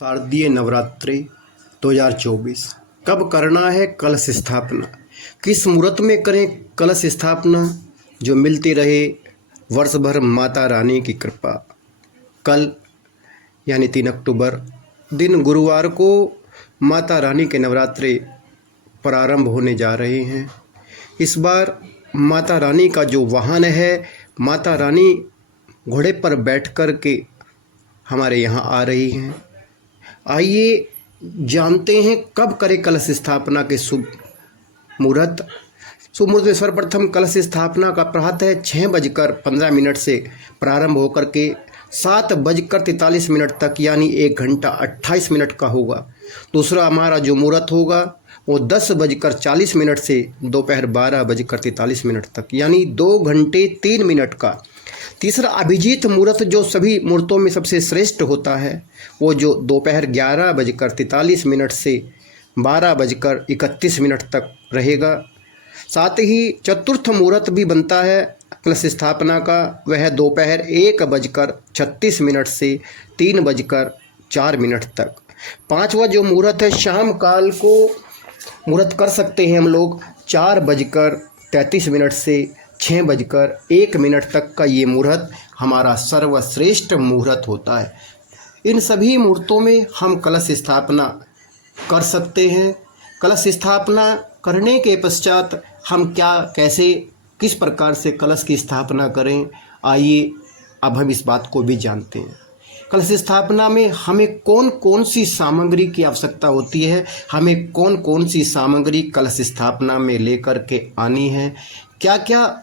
शारदीय नवरात्रि 2024 कब करना है कलश स्थापना। किस मुहूर्त में करें कलश स्थापना जो मिलती रहे वर्ष भर माता रानी की कृपा। कल यानी 3 अक्टूबर दिन गुरुवार को माता रानी के नवरात्रि प्रारंभ होने जा रहे हैं। इस बार माता रानी का जो वाहन है, माता रानी घोड़े पर बैठ कर के हमारे यहाँ आ रही हैं। आइए जानते हैं कब करें कलश स्थापना के शुभ मुहूर्त। शुभ मुहूर्त में सर्वप्रथम कलश स्थापना का प्रातः 6:15 से प्रारंभ होकर के 7:43 तक यानी 1 घंटा 28 मिनट का होगा। दूसरा हमारा जो मुहूर्त होगा वो 10:40 से दोपहर 12:43 तक यानी 2 घंटे 3 मिनट का। तीसरा अभिजीत मुहूर्त जो सभी मुहूर्तों में सबसे श्रेष्ठ होता है वो जो दोपहर 11:43 से 12:31 तक रहेगा। साथ ही चतुर्थ मुहूर्त भी बनता है कलश स्थापना का, वह दोपहर 1:36 से 3:04 तक। पांचवा जो मुहूर्त है शाम काल को मुहूर्त कर सकते हैं हम लोग 4:33 से 6:01 तक का। ये मुहूर्त हमारा सर्वश्रेष्ठ मुहूर्त होता है। इन सभी मुहूर्तों में हम कलश स्थापना कर सकते हैं। कलश स्थापना करने के पश्चात हम कैसे किस प्रकार से कलश की स्थापना करें, आइए अब हम इस बात को भी जानते हैं। कलश स्थापना में हमें कौन कौन सी सामग्री की आवश्यकता होती है, हमें कौन कौन सी सामग्री कलश स्थापना में लेकर के आनी है, क्या क्या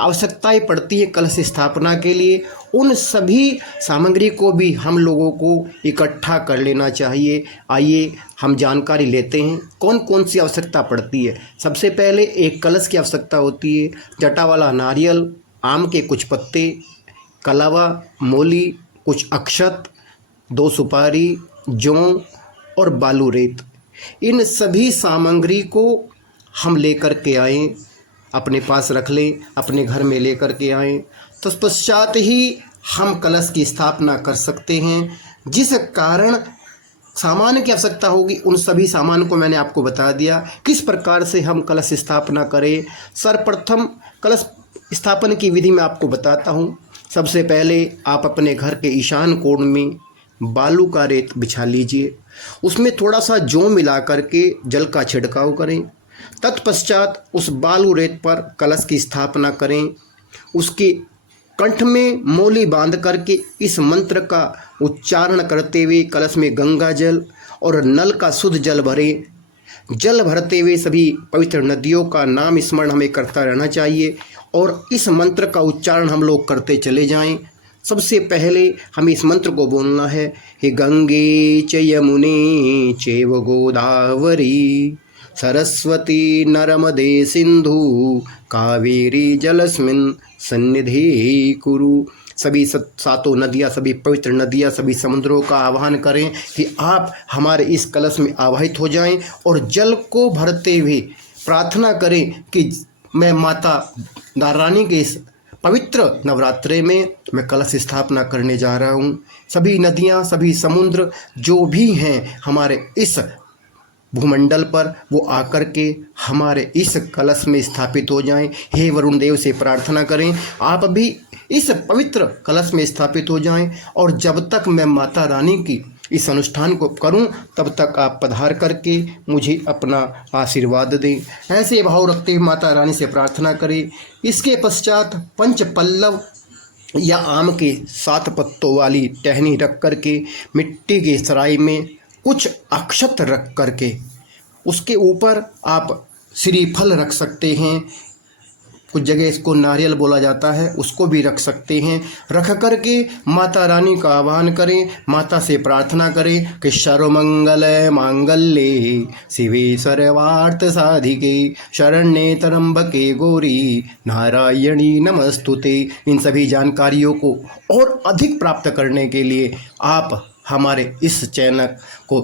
आवश्यकताएं पड़ती है कलश स्थापना के लिए, उन सभी सामग्री को भी हम लोगों को इकट्ठा कर लेना चाहिए। आइए हम जानकारी लेते हैं कौन कौन सी आवश्यकता पड़ती है। सबसे पहले एक कलश की आवश्यकता होती है, जटा वाला नारियल, आम के कुछ पत्ते, कलावा, मोली, कुछ अक्षत, 2 सुपारी, जौ और बालू रेत। इन सभी सामग्री को हम लेकर के आएँ, अपने पास रख लें, अपने घर में लेकर के आएँ। तत्पश्चात ही हम कलश की स्थापना कर सकते हैं। जिस कारण सामान की आवश्यकता होगी उन सभी सामान को मैंने आपको बता दिया। किस प्रकार से हम कलश स्थापना करें, सर्वप्रथम कलश स्थापन की विधि मैं आपको बताता हूँ। सबसे पहले आप अपने घर के ईशान कोण में बालू का रेत बिछा लीजिए, उसमें थोड़ा सा जौ मिला करके जल का छिड़काव करें। तत्पश्चात उस बालू रेत पर कलश की स्थापना करें। उसके कंठ में मोली बांध करके इस मंत्र का उच्चारण करते हुए कलश में गंगा जल और नल का शुद्ध जल भरें। जल भरते हुए सभी पवित्र नदियों का नाम स्मरण हमें करता रहना चाहिए और इस मंत्र का उच्चारण हम लोग करते चले जाएं। सबसे पहले हमें इस मंत्र को बोलना है, हे गंगे च यमुने चैव गोदावरी सरस्वती नर्मदे सिंधु कावेरी जलस्मिन् सन्निधि कुरु। सभी सातों नदियाँ, सभी पवित्र नदियाँ, सभी समुद्रों का आह्वान करें कि आप हमारे इस कलश में आवाहित हो जाएं और जल को भरते हुए प्रार्थना करें कि मैं माता रानी के इस पवित्र नवरात्रि में मैं कलश स्थापना करने जा रहा हूँ। सभी नदियाँ, सभी समुद्र जो भी हैं हमारे इस भूमंडल पर, वो आकर के हमारे इस कलश में स्थापित हो जाएं। हे वरुण देव से प्रार्थना करें आप भी इस पवित्र कलश में स्थापित हो जाएं और जब तक मैं माता रानी की इस अनुष्ठान को करूं तब तक आप पधार करके मुझे अपना आशीर्वाद दें। ऐसे भाव रखते हुए माता रानी से प्रार्थना करें। इसके पश्चात पंच पल्लव या आम के 7 पत्तों वाली टहनी रख करके मिट्टी के सराय में कुछ अक्षत रख करके उसके ऊपर आप श्रीफल रख सकते हैं। कुछ जगह इसको नारियल बोला जाता है, उसको भी रख सकते हैं। रख करके माता रानी का आह्वान करें, माता से प्रार्थना करें कि सर्वमंगल मांगल्ये शिवे सर्वार्थ साधिके शरण्ये त्र्यंबके गौरी नारायणी नमस्तुते। इन सभी जानकारियों को और अधिक प्राप्त करने के लिए आप हमारे इस चैनल को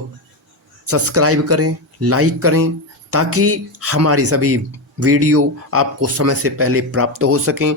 सब्सक्राइब करें, लाइक करें, ताकि हमारी सभी वीडियो आपको समय से पहले प्राप्त हो सकें।